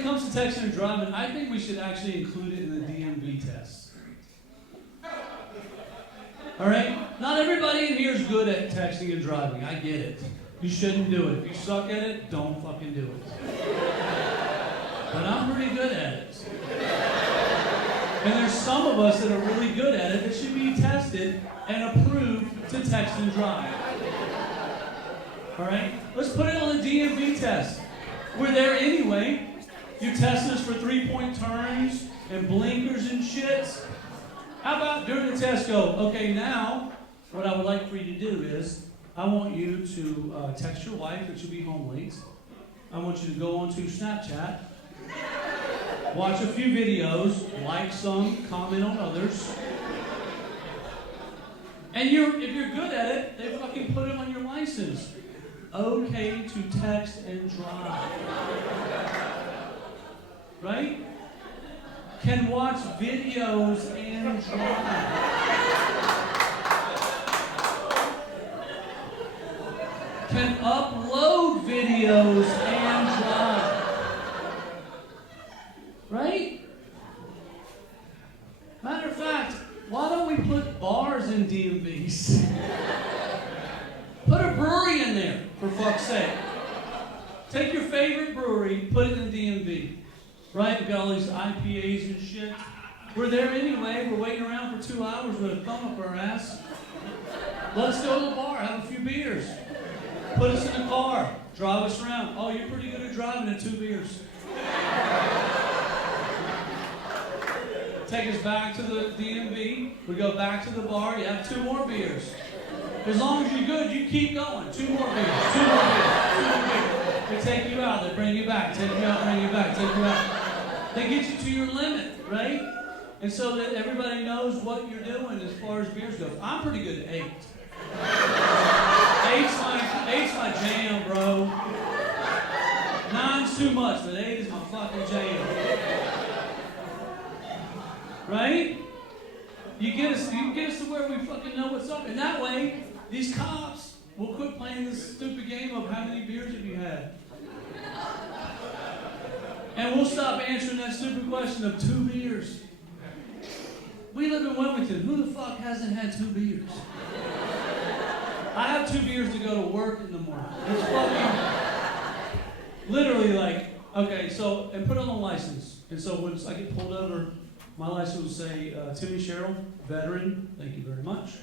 it comes to texting and driving, I think we should actually include it in the DMV test. All right? Not everybody in here is good at texting and driving. I get it. You shouldn't do it. If you suck at it, don't fucking do it. But I'm pretty good at it. And there's some of us that are really good at it that should be tested and approved to text and drive. All right? Let's put it on the DMV test. We're there anyway. You test us for 3-point turns and blinkers and shit. How about during the test go, okay, now what I would like for you to do is I want you to text your wife that she'll be home late. I want you to go onto Snapchat, watch a few videos, like some, comment on others. And if you're good at it, they fucking put it on your license. Okay to text and drive. Right? Can watch videos and drive. Can upload videos and drive. Right? Matter of fact, why don't we put bars in DMVs? Put a brewery in there, for fuck's sake. Take your favorite brewery, put it in DMV. Right? We've got all these IPAs and shit. We're there anyway. We're waiting around for 2 hours with a thumb up our ass. Let's go to the bar, have a few beers. Put us in the car, drive us around. Oh, you're pretty good at driving at 2 beers. Take us back to the DMV. We go back to the bar. You have 2 more beers. As long as you're good, you keep going. 2 more beers, 2 more beers, 2 more beers. They take you out, they bring you back, take you out, bring you back, take you out. They get you to your limit, right? And so that everybody knows what you're doing as far as beers go. I'm pretty good at 8. 8's my jam, bro. 9's too much, but 8 is my fucking jam. Right? You get us to where we fucking know what's up. And that way, these cops will quit playing this stupid game of how many beers have you had. And we'll stop answering that stupid question of 2 beers. We live in Wilmington. Who the fuck hasn't had 2 beers? I have 2 beers to go to work in the morning. It's fucking literally like, okay, so, and put on the license. And so when I get pulled over, my license will say, timmysherrill, veteran, thank you very much.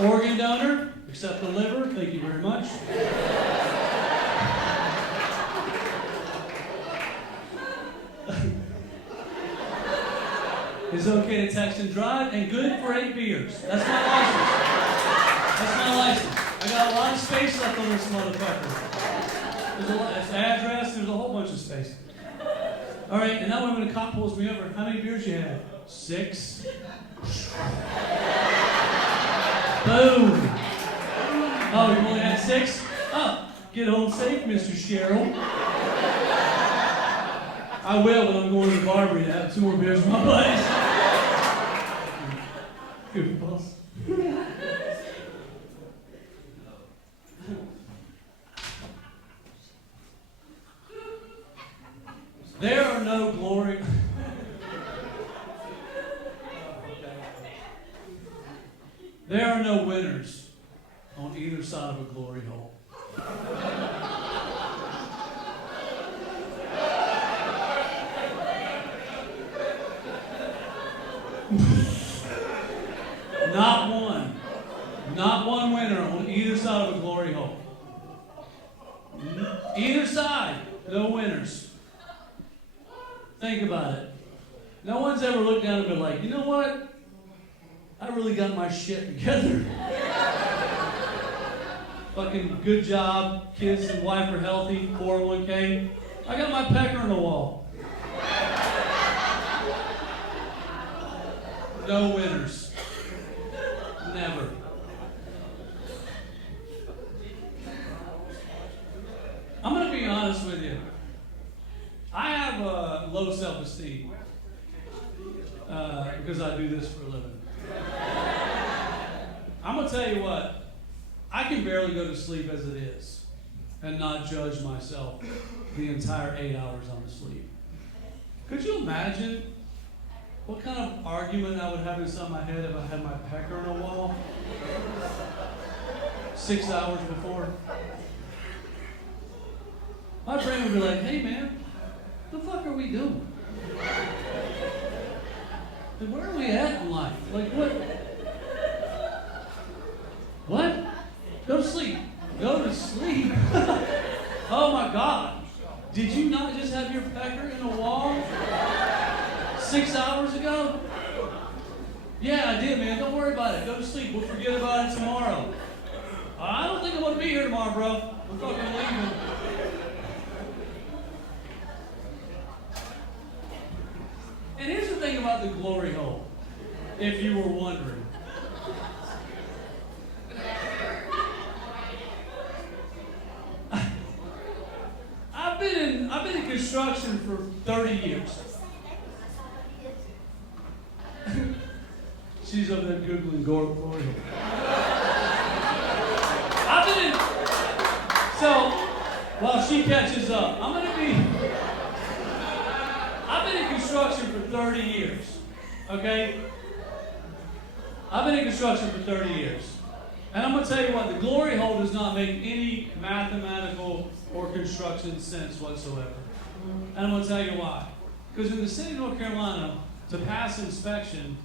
Organ donor, accept the liver, thank you very much. It's okay to text and drive, and good for 8 beers. That's my license. That's my license. I got a lot of space left on this motherfucker. There's a lot, it's address, there's a whole bunch of space. All right, and now when the cop pulls me over, how many beers you had? 6. Boom. Oh, you only had 6? Oh, get home safe, Mr. Sherrill. I will when I'm going to the barber to have 2 more beers with my buddies. Good boss. There are no glory. There are no winners on either side of a glory hole. Not one. Not one winner on either side of a glory hole. Either side, no winners. Think about it. No one's ever looked down and been like, you know what? I really got my shit together. Fucking good job. Kids and wife are healthy. 401k. I got my pecker on the wall. No winners. Never. I'm going to be honest with you. I have low self-esteem because I do this for a living. I'm going to tell you what. I can barely go to sleep as it is. and not judge myself the entire 8 hours I'm asleep. Could you imagine what kind of argument I would have inside my head if I had my pecker in a wall 6 hours before? My brain would be like, hey man, the fuck are we doing? Like, where are we at in life? Like what? What? Go to sleep. Go to sleep. Oh my God. Did you not just have your pecker in a wall 6 hours ago? Yeah, I did, man. Don't worry about it. Go to sleep. We'll forget about it tomorrow. I don't think I'm going to be here tomorrow, bro. I'm fucking leaving. And here's the thing about the glory hole, if you were wondering. I've been in construction for 30 years. She's over there Googling glory hole. So, while she catches up, I've been in construction for 30 years, okay? I've been in construction for 30 years. And I'm going to tell you what, the glory hole does not make any mathematical or construction sense whatsoever. And I'm going to tell you why. Because in the state of North Carolina, to pass inspection,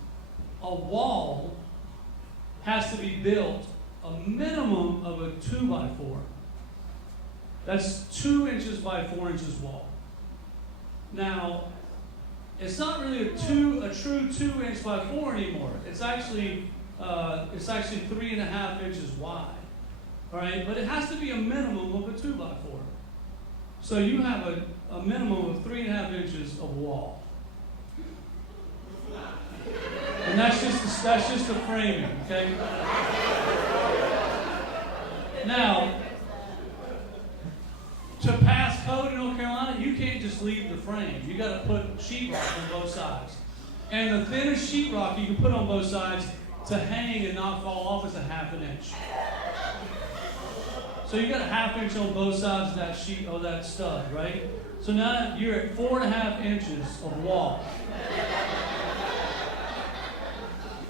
a wall has to be built a minimum of a 2x4. That's 2 inches by 4 inches wall. Now, it's not really a true 2 inch by 4 anymore. It's actually 3.5 inches wide. All right, but it has to be a minimum of a 2x4. So you have a minimum of 3.5 inches of wall. And that's just the framing, okay? Now, to pass code in North Carolina, you can't just leave the frame. You got to put sheetrock on both sides. And the thinnest sheetrock you can put on both sides to hang and not fall off is a 1/2 inch. So you got a 1/2 inch on both sides of that sheet or that stud, right? So now you're at 4.5 inches of wall.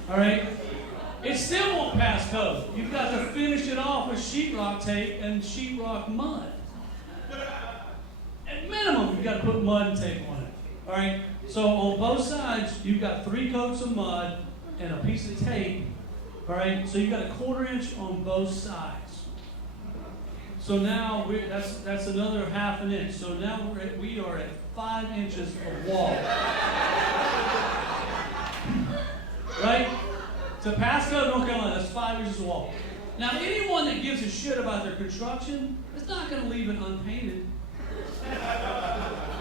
All right? It still won't pass code. You've got to finish it off with sheetrock tape and sheetrock mud. At minimum, you've got to put mud and tape on it. All right? So on both sides, you've got 3 coats of mud and a piece of tape. All right? So you've got a 1/4 inch on both sides. So now that's another 1/2 inch. So now we are at 5 inches of wall. Right? To pass code in North Carolina, that's 5 inches of wall. Now, anyone that gives a shit about their construction is not going to leave it unpainted.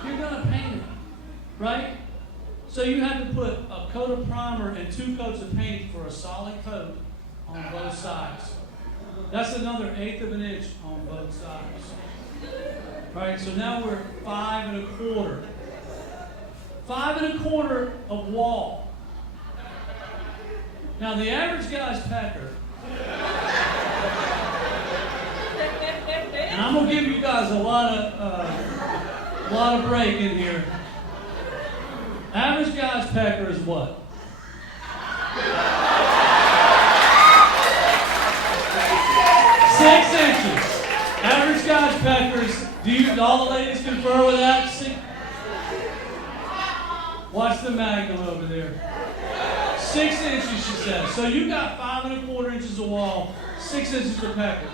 You're going to paint it, right? So you have to put a coat of primer and 2 coats of paint for a solid coat on both sides. That's another 1/8 of an inch on both sides. Right? So now we're at 5 1/4. 5 1/4 of wall. Now the average guy's pecker, and I'm gonna give you guys a lot of break in here. Average guy's pecker is what? 6 inches. Average guy's peckers. Do all the ladies confer with that? Watch the magnum over there. 6 inches, she says. So you got 5 1/4 inches of wall, 6 inches of pecker.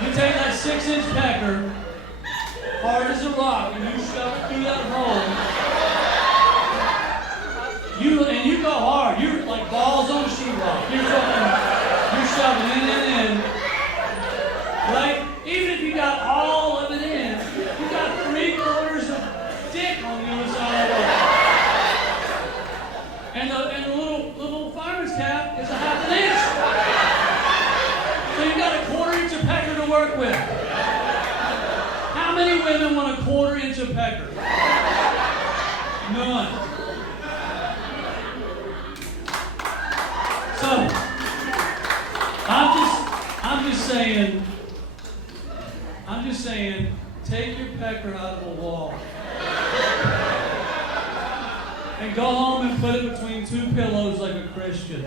You take that 6 inch pecker, hard as a rock, and you shove it through that hole. You go hard. You're like balls on sheetrock. You're shoving in. Right? Even if you got all of it in, you got 3/4 of dick on the other side of the wall. And the little fireman's cap is a 1/2 inch. So you got a 1/4 inch of pecker to work with. How many women want a 1/4 inch of pecker? None. So I'm just saying I'm just saying, take your pecker out of the wall. And go home and put it between two pillows like a Christian.